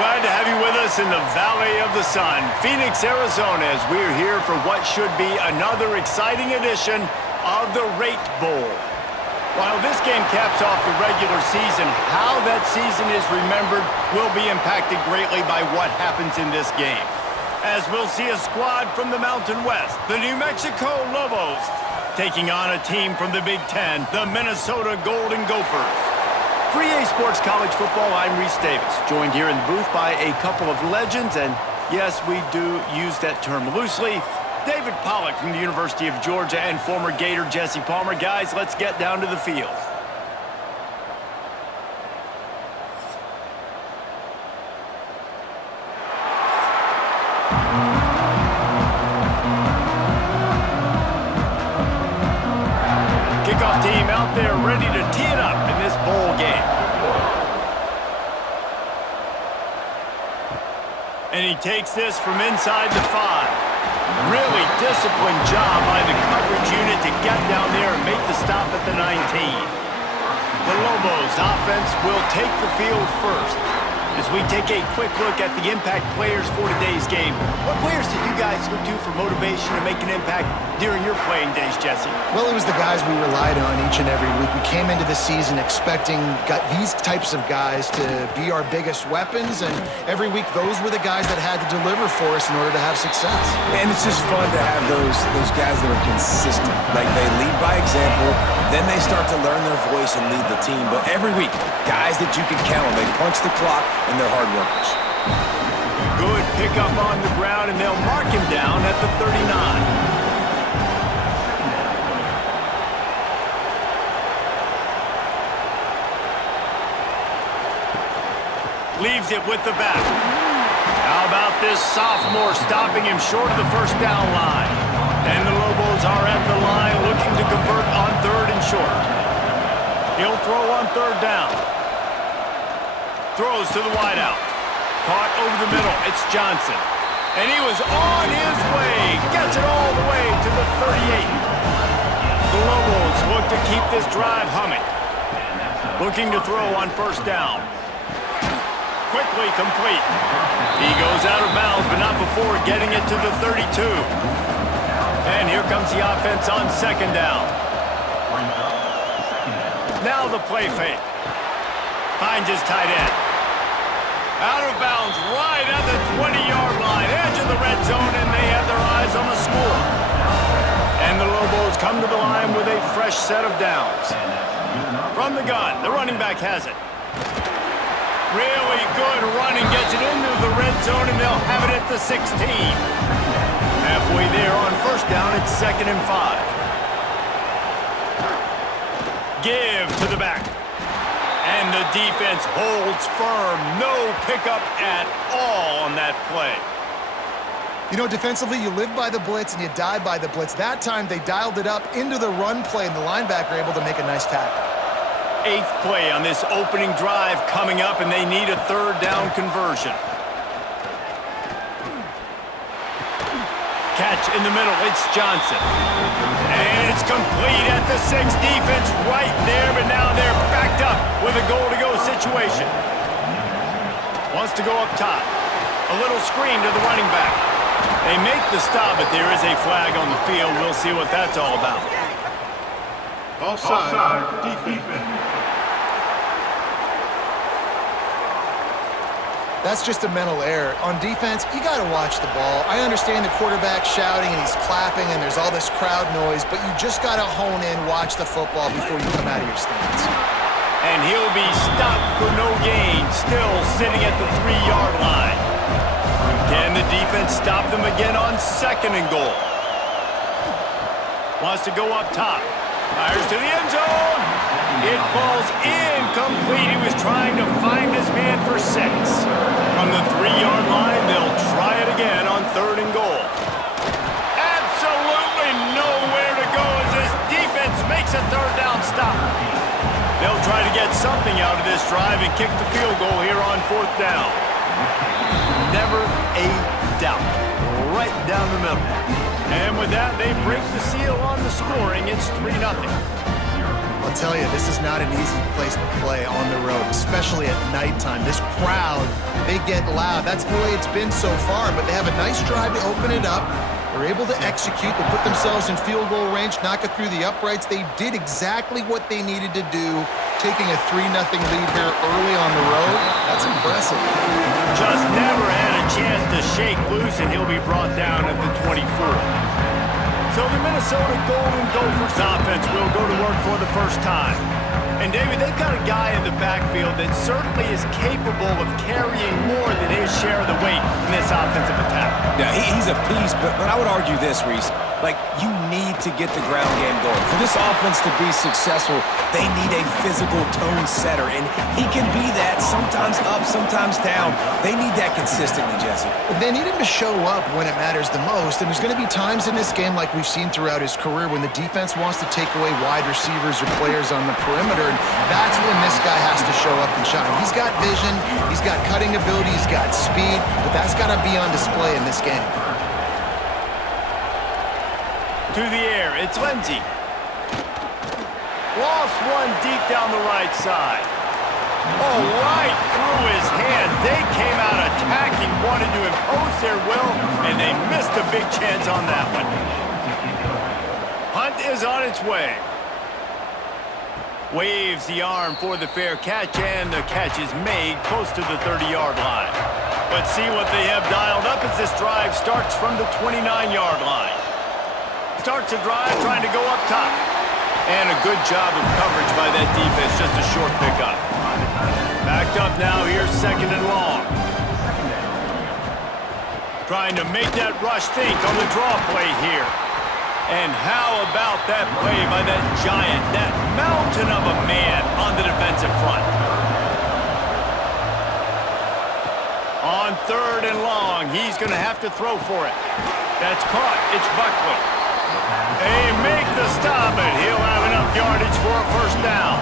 Glad to have you with us in the Valley of the Sun, Phoenix, Arizona, as we're here for what should be another exciting edition of the Rate Bowl. While this game caps off the regular season, how that season is remembered will be impacted greatly by what happens in this game. As we'll see a squad from the Mountain West, the New Mexico Lobos, taking on a team from the Big Ten, the Minnesota Golden Gophers. For EA Sports College Football, I'm Reese Davis, joined here in the booth by a couple of legends, and yes, we do use that term loosely. David Pollack from the University of Georgia and former Gator Jesse Palmer. Guys, let's get down to the field. Kickoff team out there ready to tee it up in this bowl game. And he takes this from inside the 5. Really disciplined job by the coverage unit to get down there and make the stop at the 19. The Lobos offense will take the field first. As we take a quick look at the impact players for today's game, what players did you guys look to for motivation to make an impact during your playing days, Jesse? Well, it was the guys we relied on each and every week. We came into the season expecting these types of guys to be our biggest weapons, and every week those were the guys that had to deliver for us in order to have success. And it's just fun to have those guys that are consistent. Like, they lead by example, then they start to learn their voice and lead the team. But every week, guys that you can count on, they punch the clock, and they're hard workers. Good pickup on the ground, and they'll mark him down at the 39. Leaves it with the back. How about this sophomore stopping him short of the first down line? And the Lobos are at the line looking to convert on 3rd and short. He'll throw on 3rd down. Throws to the wideout. Caught over the middle. It's Johnson. And he was on his way. Gets it all the way to the 38. The Lobos look to keep this drive humming. Looking to throw on 1st down. Quickly complete. He goes out of bounds, but not before getting it to the 32. And here comes the offense on 2nd down. Now the play fake. Finds his tight end. Out of bounds right at the 20-yard line, edge of the red zone, and they have their eyes on the score. And the Lobos come to the line with a fresh set of downs. From the gun, the running back has it. Really good running, gets it into the red zone, and they'll have it at the 16. Halfway there on 1st down, it's 2nd and 5. Give to the back. And the defense holds firm. No pickup at all on that play. You know, defensively, you live by the blitz and you die by the blitz. That time, they dialed it up into the run play, and the linebacker able to make a nice tackle. 8th play on this opening drive coming up, and they need a 3rd down conversion. Catch in the middle, it's Johnson. And it's complete at the 6. Defense right there, but now they're backed up with a goal-to-go situation. Wants to go up top. A little screen to the running back. They make the stop, but there is a flag on the field. We'll see what that's all about. Offside, defense. That's just a mental error. On defense, you got to watch the ball. I understand the quarterback shouting and he's clapping and there's all this crowd noise, but you just got to hone in, watch the football before you come out of your stance. And he'll be stopped for no gain, still sitting at the 3-yard line. Can the defense stop them again on 2nd and goal? Wants to go up top. Fires to the end zone. It falls incomplete. He was trying to find his man for 6. From the 3-yard line, they'll try it again on 3rd and goal. Absolutely nowhere to go as this defense makes a 3rd down stop. They'll try to get something out of this drive and kick the field goal here on 4th down. Never a doubt. Right down the middle. And with that, they break the seal on the scoring. It's 3-0. I'll tell you, this is not an easy place to play on the road, especially at nighttime. This crowd, they get loud. That's the way it's been so far, but they have a nice drive to open it up. They're able to execute. They put themselves in field goal range, knock it through the uprights. They did exactly what they needed to do, taking a 3-0 lead here early on the road. That's impressive. Just never had a chance to shake loose, and he'll be brought down at the 24. So the Minnesota Golden Gophers offense will go to work for the first time. And, David, they've got a guy in the backfield that certainly is capable of carrying more than his share of the weight in this offensive attack. Yeah, he's a piece, but I would argue this, Reese. Like, you need to get the ground game going. For this offense to be successful, they need a physical tone setter, and he can be that, sometimes up, sometimes down. They need that consistently, Jesse. They need him to show up when it matters the most, and there's going to be times in this game like we've seen throughout his career when the defense wants to take away wide receivers or players on the perimeter, and that's when this guy has to show up and shine. He's got vision, he's got cutting ability, he's got speed, but that's got to be on display in this game. To the air, it's Lindsey. Lost one deep down the right side. Oh, right through his hand. They came out attacking, wanted to impose their will, and they missed a big chance on that one. Hunt is on its way. Waves the arm for the fair catch, and the catch is made close to the 30-yard line. But see what they have dialed up as this drive starts from the 29-yard line. Starts a drive trying to go up top. And a good job of coverage by that defense, just a short pickup. Backed up now, here's 2nd and long. Trying to make that rush think on the draw play here. And how about that play by that giant, that mountain of a man on the defensive front. On 3rd and long, he's going to have to throw for it. That's caught. It's Buckley. They make the stop, and he'll have enough yardage for a first down.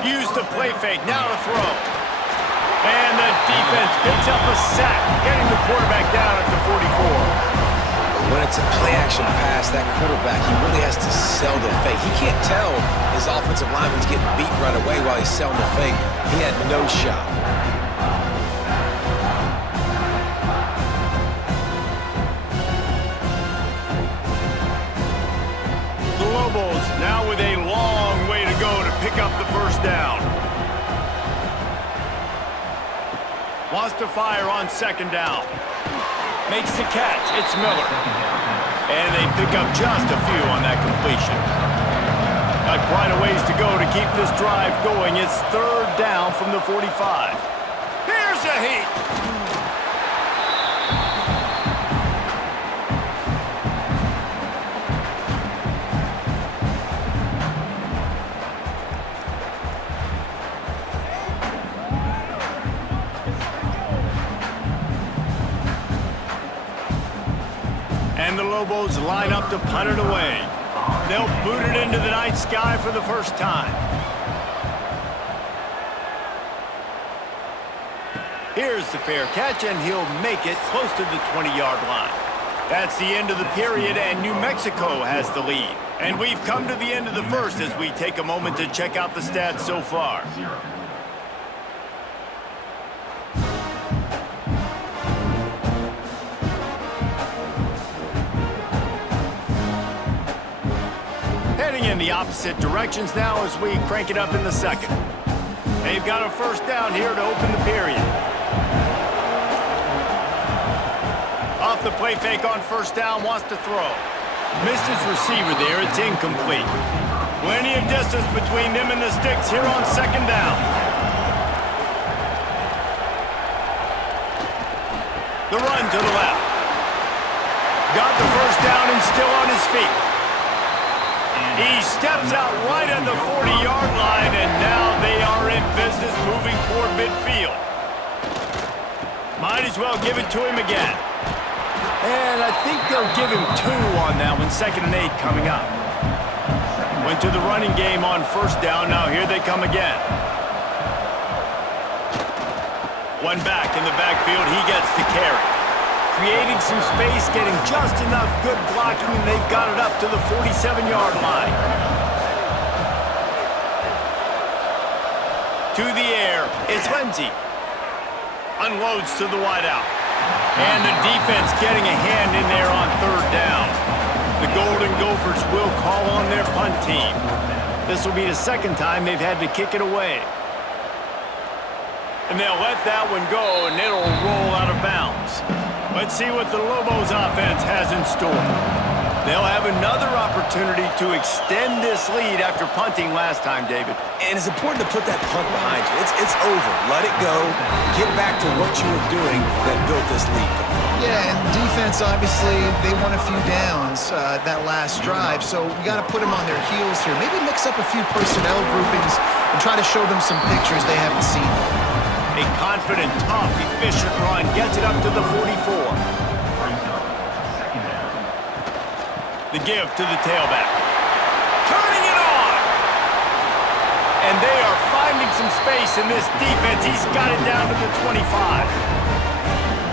Use the play fake, now to throw. And the defense picks up a sack, getting the quarterback down at the 44. When it's a play-action pass, that quarterback, he really has to sell the fake. He can't tell his offensive lineman's getting beat right away while he's selling the fake. He had no shot. Lobos now with a long way to go to pick up the first down. Wants to fire on 2nd down. Makes the catch. It's Miller. And they pick up just a few on that completion. Got quite a ways to go to keep this drive going. It's 3rd down from the 45. Here's a heat. And the Lobos line up to punt it away. They'll boot it into the night sky for the first time. Here's the fair catch, and he'll make it close to the 20-yard line. That's the end of the period, and New Mexico has the lead. And we've come to the end of the first as we take a moment to check out the stats so far. Heading in the opposite directions now as we crank it up in the second. They've got a first down here to open the period. Off the play fake on first down, wants to throw. Missed his receiver there, it's incomplete. Plenty of distance between them and the sticks here on 2nd down. The run to the left. Got the first down and still on his feet. He steps out right at the 40-yard line, and now they are in business moving toward midfield. Might as well give it to him again. And I think they'll give him 2 on that one, 2nd and 8 coming up. Went to the running game on first down, now here they come again. One back in the backfield, he gets the carry. creating some space, getting just enough good blocking, and they've got it up to the 47-yard line. To the air, it's Lindsey. Unloads to the wideout. And the defense getting a hand in there on third down. The Golden Gophers will call on their punt team. This will be the second time they've had to kick it away. And they'll let that one go, and it'll roll out of bounds. Let's see what the Lobos offense has in store. They'll have another opportunity to extend this lead after punting last time, David. And it's important to put that punt behind you. It's over. Let it go. Get back to what you were doing that built this lead. Yeah, and defense, obviously, they won a few downs that last drive, so we got to put them on their heels here. Maybe mix up a few personnel groupings and try to show them some pictures they haven't seen. A confident, tough, efficient run gets it up to the 44. The give to the tailback. Turning it on! And they are finding some space in this defense. He's got it down to the 25.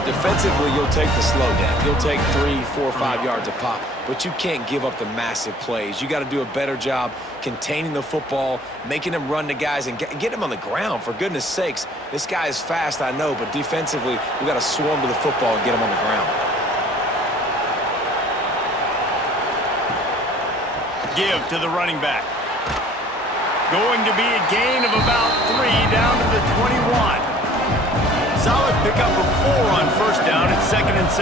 Defensively, you'll take the slow down. You'll take 3, 4, 5 yards a pop, but you can't give up the massive plays. You got to do a better job containing the football, making them run to guys, and get them on the ground, for goodness sakes. This guy is fast, I know, but defensively, we got to swarm to the football and get him on the ground. Give to the running back. Going to be a gain of about 3 down to the 21. Solid pickup of 4 on first down at 2nd and 6.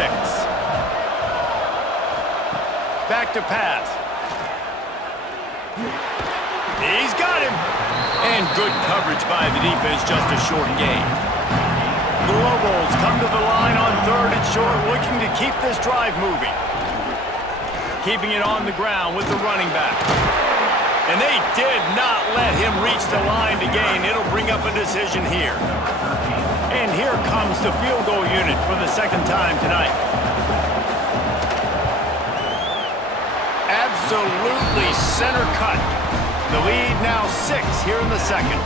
Back to pass. He's got him. And good coverage by the defense, just a short gain. The Lobos come to the line on 3rd and short, looking to keep this drive moving. Keeping it on the ground with the running back. And they did not let him reach the line to gain. It'll bring up a decision here. And here comes the field goal unit for the second time tonight. Absolutely center cut. The lead now 6 here in the second.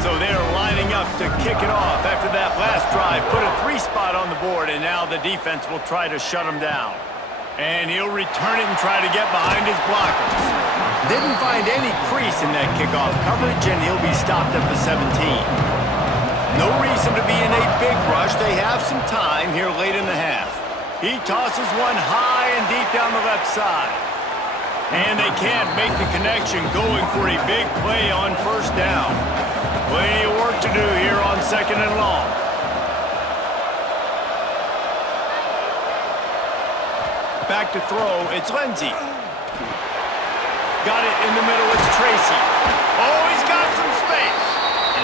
So they're lining up to kick it off after that last drive. Put a 3 spot on the board, and now the defense will try to shut him down. And he'll return it and try to get behind his blockers. Didn't find any crease in that kickoff coverage, and he'll be stopped at the 17. No reason to be in a big rush. They have some time here late in the half. He tosses one high and deep down the left side. And they can't make the connection, going for a big play on first down. Plenty of work to do here on 2nd and long. Back to throw, it's Lindsey. Got it in the middle, it's Tracy. Oh, he's got some space.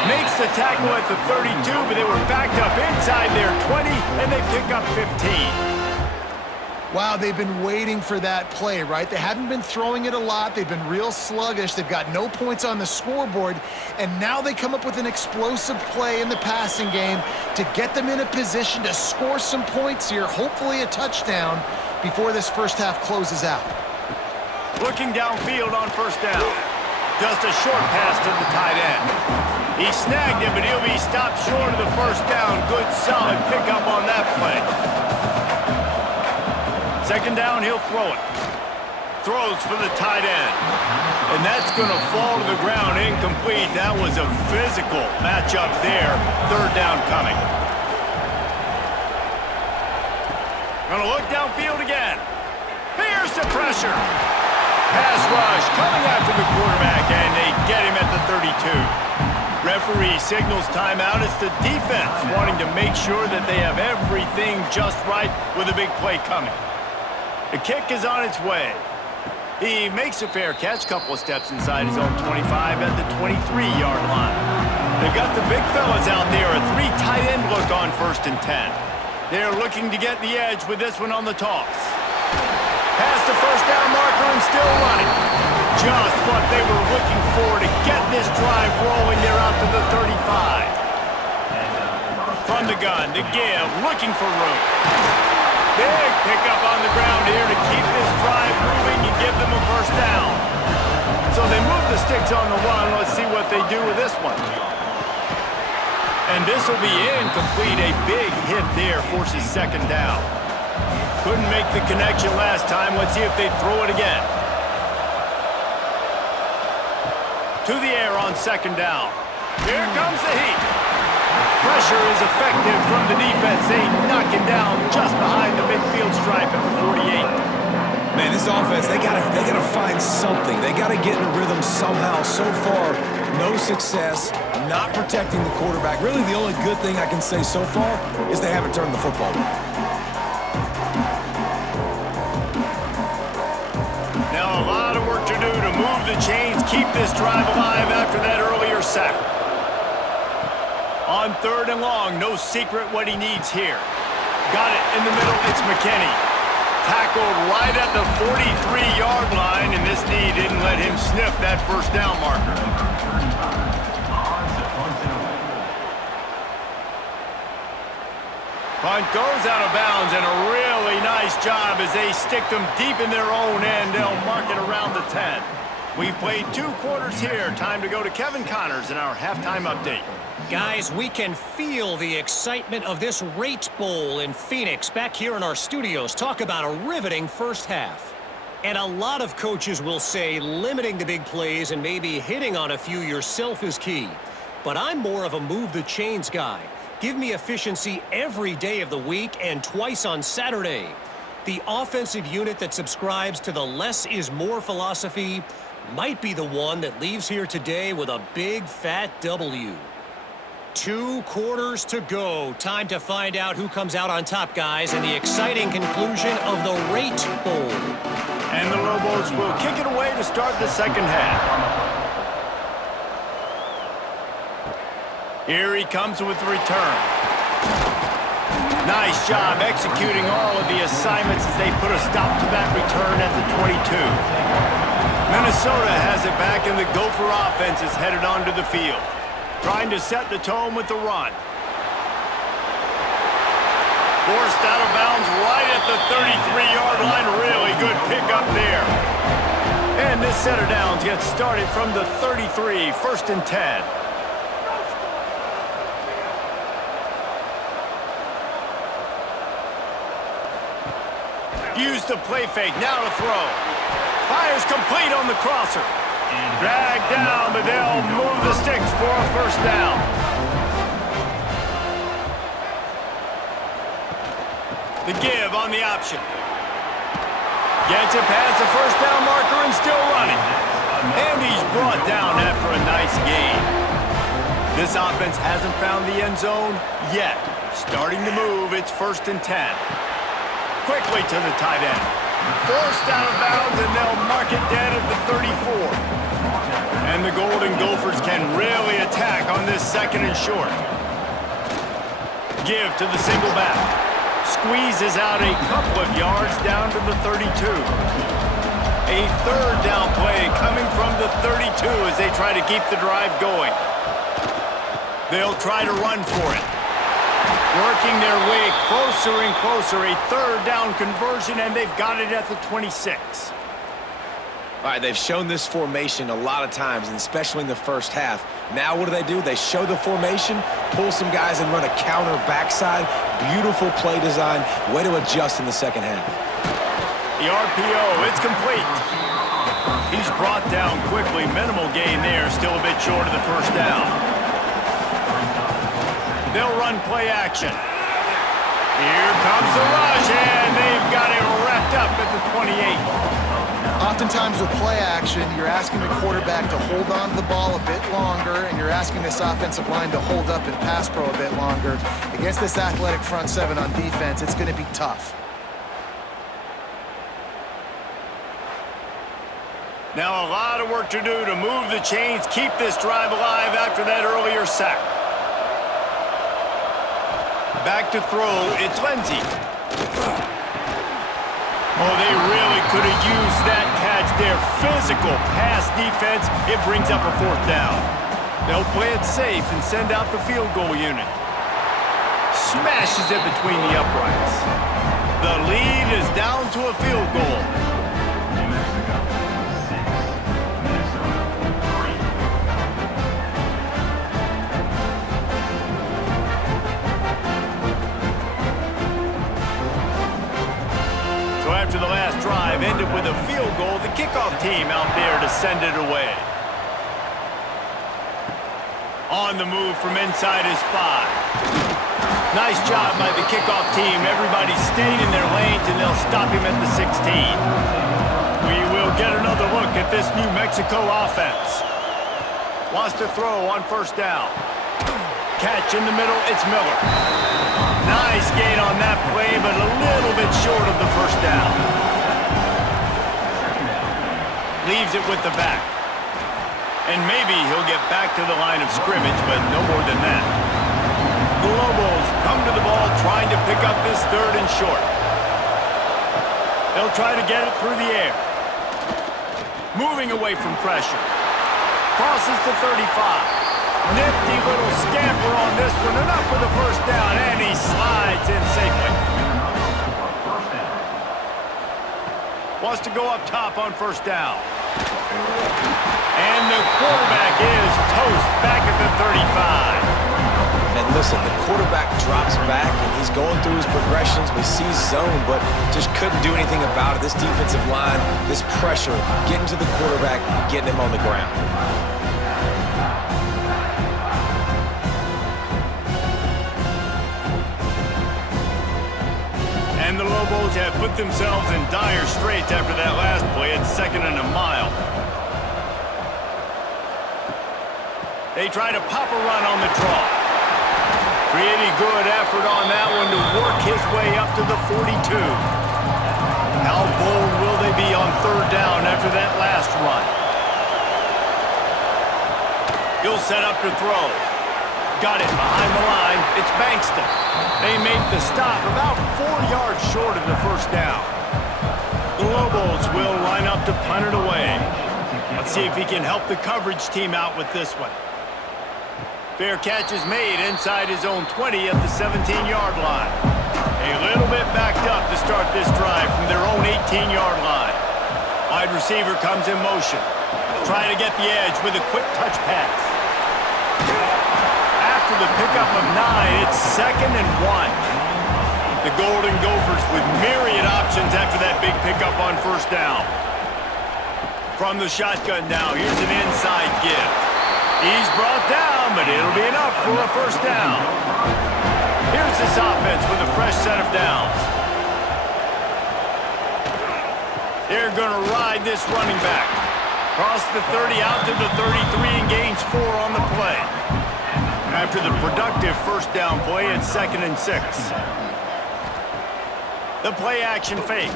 Makes the tackle at the 32, but they were backed up inside their 20, and they pick up 15. Wow, they've been waiting for that play, right? They haven't been throwing it a lot. They've been real sluggish. They've got no points on the scoreboard, and now they come up with an explosive play in the passing game to get them in a position to score some points here, hopefully a touchdown, before this first half closes out. Looking downfield on first down. Just a short pass to the tight end. He snagged it, but he'll be stopped short of the first down. Good, solid pickup on that play. 2nd down, he'll throw it. Throws for the tight end. And that's going to fall to the ground incomplete. That was a physical matchup there. 3rd down coming. Going to look downfield again. Here's the pressure. Pass rush coming after the quarterback, and they get him at the 32. Referee signals timeout. It's the defense wanting to make sure that they have everything just right with a big play coming. The kick is on its way. He makes a fair catch, couple of steps inside his own 25 at the 23-yard line. They've got the big fellas out there, a 3 tight end look on 1st and 10. They're looking to get the edge with this one on the toss. Past the first down marker and still running. Just what they were looking for to get this drive rolling. They're out to the 35. From the gun, the give, looking for room. Big pickup on the ground here to keep this drive moving and give them a first down. So they move the sticks on the run. Let's see what they do with this one. And this will be incomplete. A big hit there forces second down. Couldn't make the connection last time. Let's see if they throw it again. To the air on second down. Here comes the heat. Pressure is effective from the defense. They knock him down just behind the midfield stripe at the 48. Man, this offense, they gotta find something. They gotta get in a rhythm somehow. So far, no success, not protecting the quarterback. Really, the only good thing I can say so far is they haven't turned the football over. Now a lot of work to do to move the chains, keep this drive alive after that earlier sack. On third and long, no secret what he needs here. Got it in the middle, it's McKinney. Tackled right at the 43-yard line, and this knee didn't let him sniff that first down marker. Punt goes out of bounds, and a really nice job as they stick them deep in their own end. They'll mark it around the 10. We've played 2 quarters here. Time to go to Kevin Connors in our halftime update. Guys, we can feel the excitement of this Rate Bowl in Phoenix back here in our studios. Talk about a riveting first half. And a lot of coaches will say limiting the big plays and maybe hitting on a few yourself is key. But I'm more of a move the chains guy. Give me efficiency every day of the week and twice on Saturday. The offensive unit that subscribes to the less is more philosophy might be the one that leaves here today with a big fat W. 2 quarters to go. Time to find out who comes out on top, guys, in the exciting conclusion of the Rate Bowl. And the Lobos will kick it away to start the second half. Here he comes with the return. Nice job executing all of the assignments as they put a stop to that return at the 22. Minnesota has it back, and the Gopher offense is headed onto the field, trying to set the tone with the run. Forced out of bounds right at the 33-yard line. Really good pickup there. And this set of downs gets started from the 33, 1st and 10. Use the play fake, now to throw. Fires complete on the crosser. Dragged down, but they'll move the sticks for a first down. The give on the option. Gets it past the first down marker and still running. And he's brought down after a nice gain. This offense hasn't found the end zone yet. Starting to move, it's 1st and 10. Quickly to the tight end. Forced out of bounds, and they'll mark it dead at the 34. And the Golden Gophers can really attack on this 2nd and short. Give to the single back. Squeezes out a couple of yards down to the 32. A 3rd down play coming from the 32 as they try to keep the drive going. They'll try to run for it. Working their way closer and closer. A 3rd down conversion, and they've got it at the 26. All right, they've shown this formation a lot of times, and especially in the first half. Now what do? They show the formation, pull some guys and run a counter backside. Beautiful play design. Way to adjust in the second half. The RPO, it's complete. He's brought down quickly. Minimal gain there, still a bit short of the first down. They'll run play action. Here comes the rush, and they've got it wrapped up at the 28. Oftentimes with play action, you're asking the quarterback to hold on to the ball a bit longer, and you're asking this offensive line to hold up in pass pro a bit longer. Against this athletic front 7 on defense, it's going to be tough. Now a lot of work to do to move the chains, keep this drive alive after that earlier sack. Back to throw, it's Lindsey. Oh, they really could have used that catch there. Physical pass defense, it brings up a 4th down. They'll play it safe and send out the field goal unit. Smashes it between the uprights. The lead is down to a field goal. So after the last drive ended with a field goal, the kickoff team out there to send it away. On the move from inside his 5. Nice job by the kickoff team. Everybody stayed in their lanes, and they'll stop him at the 16. We will get another look at this New Mexico offense. Wants to throw on first down. Catch in the middle, it's Miller. Nice gain on that play, but a little bit short of the first down. Leaves it with the back. And maybe he'll get back to the line of scrimmage, but no more than that. The Lobos come to the ball trying to pick up this third and short. They'll try to get it through the air. Moving away from pressure. Crosses to 35. Nifty little scamper on this one. Enough for the first down, and he slides in safely. Wants to go up top on first down. And the quarterback is toast back at the 35. And listen, the quarterback drops back, and he's going through his progressions. We see zone, but just couldn't do anything about it. This defensive line, this pressure, getting to the quarterback, getting him on the ground. And the Lobos have put themselves in dire straits after that last play. It's 2nd and a mile. They try to pop a run on the draw. Pretty good effort on that one to work his way up to the 42. How bold will they be on third down after that last run? He'll set up to throw. Got it behind the line. It's Bankston. They make the stop about 4 yards short of the first down. The Lobos will line up to punt it away. Let's see if he can help the coverage team out with this one. Fair catch is made inside his own 20 at the 17-yard line. A little bit backed up to start this drive from their own 18-yard line. Wide receiver comes in motion. Trying to get the edge with a quick touch pass. After the pickup of 9, it's 2nd and 1. The Golden Gophers with myriad options after that big pickup on first down. From the shotgun now, here's an inside give. He's brought down, but it'll be enough for a first down. Here's this offense with a fresh set of downs. They're going to ride this running back. Cross the 30 out to the 33 and gains 4 on the play. After the productive first down play, it's 2nd and 6. The play action fake.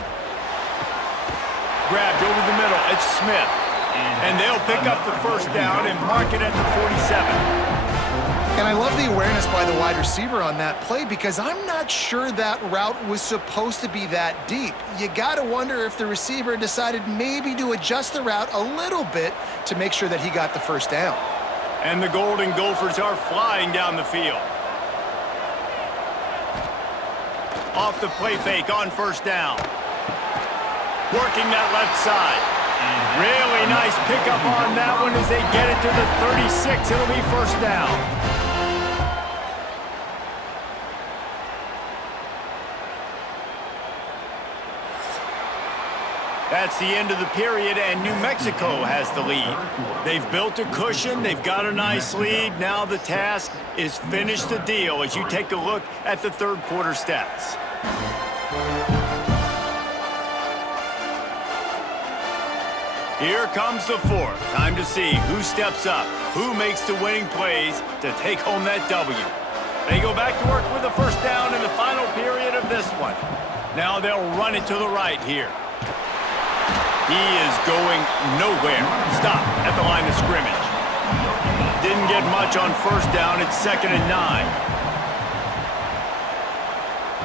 Grabbed over the middle. It's Smith. And they'll pick up the first down and mark it at the 47. And I love the awareness by the wide receiver on that play because I'm not sure that route was supposed to be that deep. You got to wonder if the receiver decided maybe to adjust the route a little bit to make sure that he got the first down. And the Golden Gophers are flying down the field. Off the play fake on first down. Working that left side. Really nice pickup on that one as they get it to the 36. It'll be first down. That's the end of the period, and New Mexico has the lead. They've built a cushion. They've got a nice lead. Now the task is finish the deal as you take a look at the third quarter stats. Here comes the fourth. Time to see who steps up, who makes the winning plays to take home that W. They go back to work with the first down in the final period of this one. Now they'll run it to the right here. He is going nowhere. Stop at the line of scrimmage. Didn't get much on first down. It's 2nd and 9.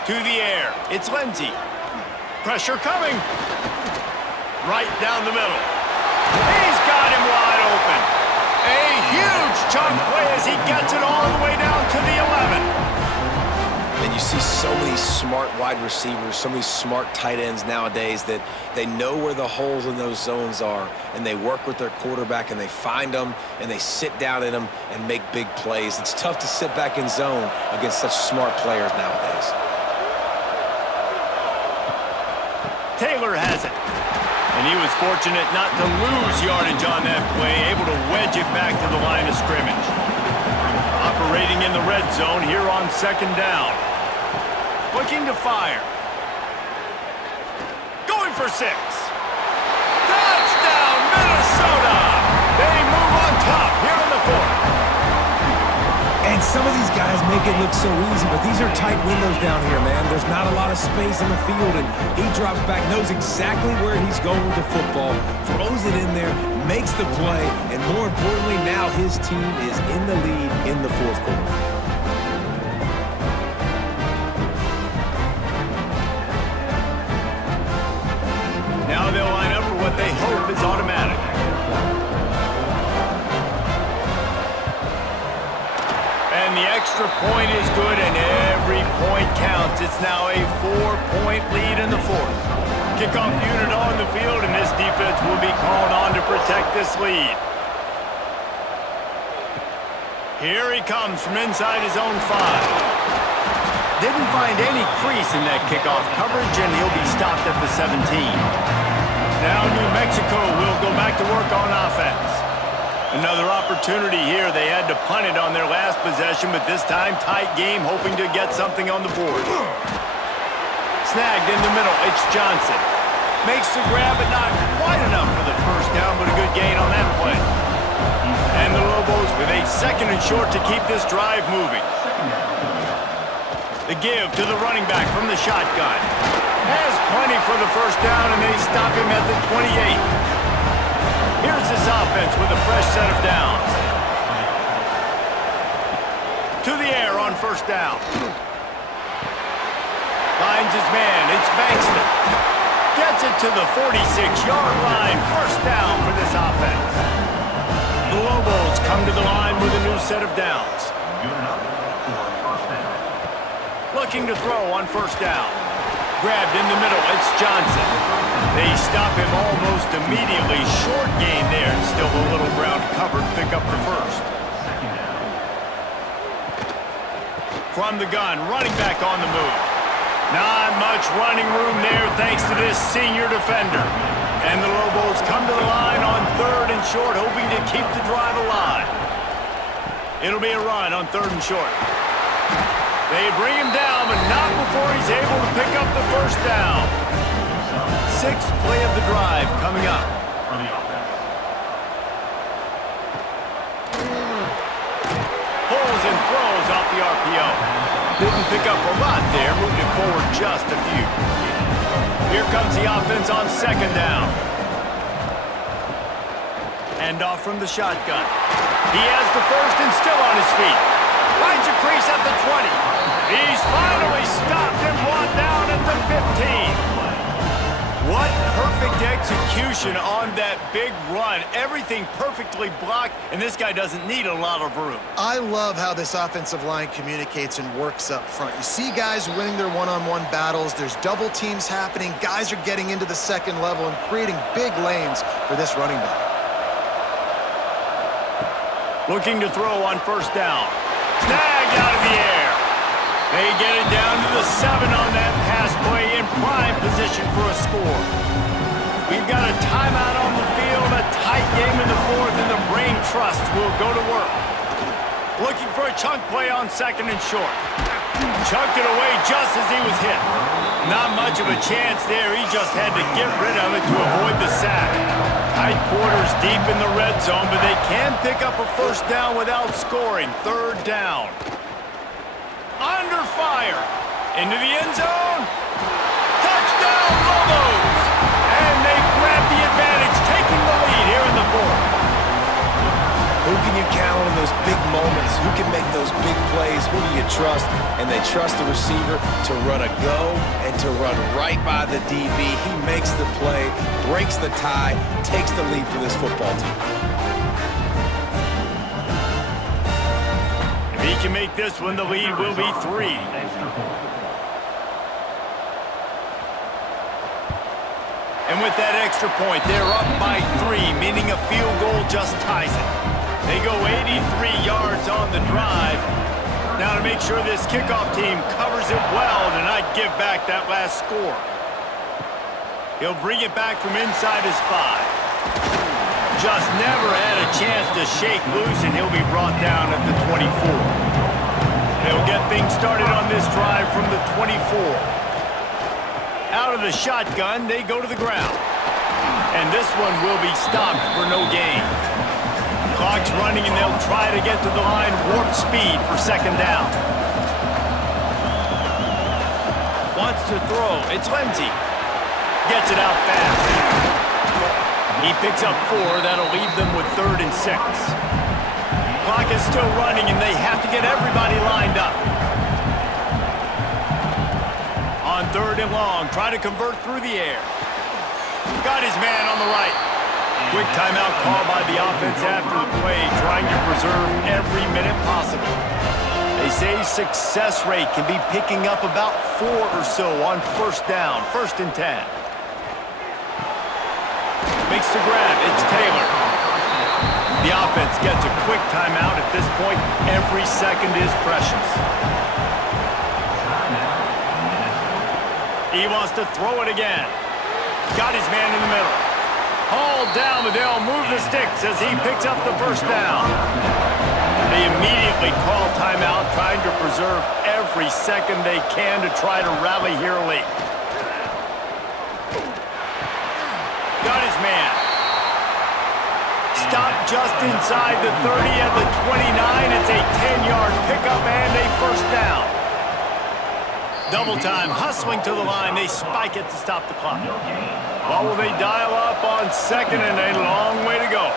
To the air. It's Lindsey. Pressure coming. Right down the middle. He's got him wide open. A huge chunk play as he gets it all the way down to the 11. And you see so many smart wide receivers, so many smart tight ends nowadays that they know where the holes in those zones are, and they work with their quarterback, and they find them, and they sit down in them and make big plays. It's tough to sit back in zone against such smart players nowadays. Taylor has it. And he was fortunate not to lose yardage on that play, able to wedge it back to the line of scrimmage. Operating in the red zone here on second down. Looking to fire. Going for 6. Touchdown, Minnesota! They move on top here in the 4th. And some of these guys make it look so easy, but these are tight windows down here, man. There's not a lot of space in the field, and he drops back, knows exactly where he's going with the football, throws it in there, makes the play, and more importantly, now his team is in the lead in the 4th quarter. Now they'll line up for what they hope is automatic. And the extra point is good, and every point counts. It's now a 4-point lead in the 4th. Kickoff unit on the field, and this defense will be called on to protect this lead. Here he comes from inside his own 5. Didn't find any crease in that kickoff coverage, and he'll be stopped at the 17. Now New Mexico will go back to work on offense. Another opportunity here. They had to punt it on their last possession, but this time tight game, hoping to get something on the board. Snagged in the middle, it's Johnson. Makes the grab, but not quite enough for the first down, but a good gain on that play. And the Lobos with a 2nd and short to keep this drive moving. The give to the running back from the shotgun. Has plenty for the first down, and they stop him at the 28. Here's this offense with a fresh set of downs. To the air on first down. Finds his man. It's Bankston. Gets it to the 46-yard line. First down for this offense. The Lobos come to the line with a new set of downs. Looking to throw on first down. Grabbed in the middle, it's Johnson. They stop him almost immediately. Short gain there, and still a little ground covered. Pick up the first. From the gun, running back on the move. Not much running room there thanks to this senior defender. And the Lobos come to the line on 3rd and short, hoping to keep the drive alive. It'll be a run on 3rd and short. They bring him down, but not before he's able to pick up the first down. 6th play of the drive coming up. Pulls and throws off the RPO. Didn't pick up a lot there, moved it forward just a few. Here comes the offense on 2nd down. Hand off from the shotgun. He has the first and still on his feet. Finds a crease at the 20. He's finally stopped and brought down at the 15. What perfect execution on that big run. Everything perfectly blocked, and this guy doesn't need a lot of room. I love how this offensive line communicates and works up front. You see guys winning their one-on-one battles. There's double teams happening. Guys are getting into the 2nd level and creating big lanes for this running back. Looking to throw on first down. Snagged out of the air. They get it down to the 7 on that pass play in prime position for a score. We've got a timeout on the field, a tight game in the 4th, and the brain trust will go to work. Looking for a chunk play on 2nd and short. Chucked it away just as he was hit. Not much of a chance there. He just had to get rid of it to avoid the sack. Tight quarters deep in the red zone, but they can pick up a first down without scoring. 3rd down. Under fire. Into the end zone. Touchdown, Lobos! And they grab the advantage, taking the lead here in the 4th. Who can you count on in those big moments? Who can make those big plays? Who do you trust? And they trust the receiver to run a go and to run right by the DB. He makes the play, breaks the tie, takes the lead for this football team. If he can make this one, the lead will be 3. And with that extra point, they're up by 3, meaning a field goal just ties it. They go 83 yards on the drive. Now to make sure this kickoff team covers it well to not give back that last score. He'll bring it back from inside his 5. Just never had a chance to shake loose, and he'll be brought down at the 24. They'll get things started on this drive from the 24. Out of the shotgun, they go to the ground. And this one will be stopped for no gain. Clock's running, and they'll try to get to the line warp speed for second down. Wants to throw. It's Lindsey. Gets it out fast. He picks up 4. That'll leave them with 3rd and 6. Clock is still running, and they have to get everybody lined up. On 3rd and long, try to convert through the air. Got his man on the right. Quick timeout call by the offense after the play, trying to preserve every minute possible. They say success rate can be picking up about 4 or so on first down, 1st and 10. Makes the grab. It's Taylor. The offense gets a quick timeout at this point. Every second is precious. He wants to throw it again. Got his man in the middle. Hauled down, but they'll move the sticks as he picks up the first down. They immediately call timeout, trying to preserve every second they can to try to rally here late. Got his man. Stopped just inside the 30 at the 29. It's a 10-yard pickup and a first down. Double time, hustling to the line. They spike it to stop the clock. Or will they dial up on 2nd and a long way to go?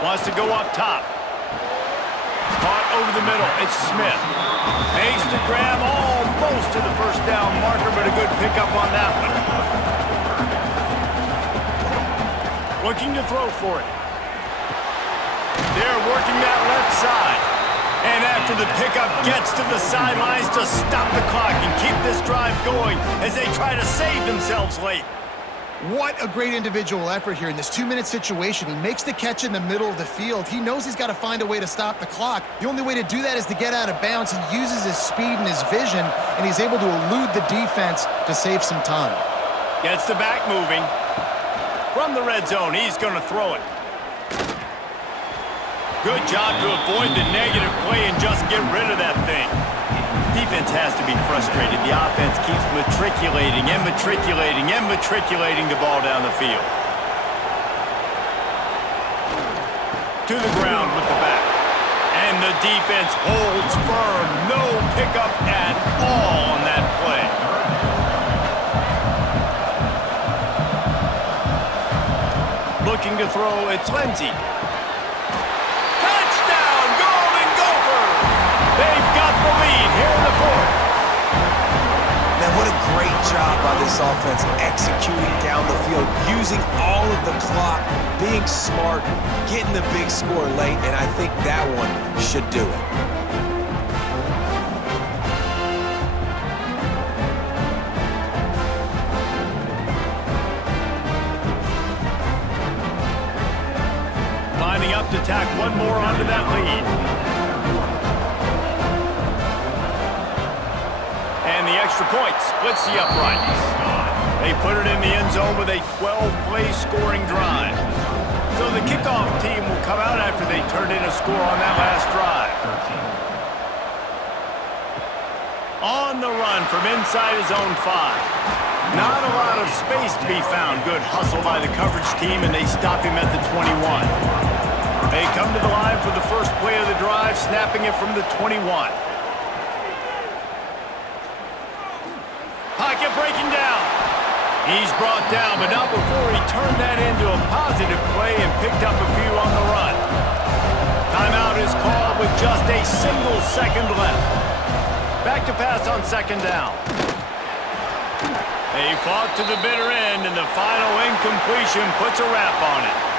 Wants to go up top. Caught over the middle. It's Smith. Makes the grab almost to the first down marker, but a good pickup on that one. Looking to throw for it. They're working that left side. And after the pickup, gets to the sidelines to stop the clock and keep this drive going as they try to save themselves late. What a great individual effort here in this 2-minute situation. He makes the catch in the middle of the field. He knows he's got to find a way to stop the clock. The only way to do that is to get out of bounds. He uses his speed and his vision, and he's able to elude the defense to save some time. Gets the back moving. From the red zone, he's going to throw it. Good job to avoid the negative play and just get rid of that thing. Defense has to be frustrated. The offense keeps matriculating and matriculating and matriculating the ball down the field. To the ground with the back. And the defense holds firm. No pickup at all on that play. Looking to throw, it's Lindsey. They've got the lead here in the 4th. Man, what a great job by this offense executing down the field, using all of the clock, being smart, getting the big score late, and I think that one should do it. Lining up to tack one more onto that lead. And the extra point splits the uprights. They put it in the end zone with a 12-play scoring drive. So the kickoff team will come out after they turned in a score on that last drive. On the run from inside his own 5. Not a lot of space to be found. Good hustle by the coverage team, and they stop him at the 21. They come to the line for the first play of the drive, snapping it from the 21. Pocket breaking down. He's brought down, but not before he turned that into a positive play and picked up a few on the run. Timeout is called with just a single second left. Back to pass on 2nd down. They fought to the bitter end, and the final incompletion puts a wrap on it.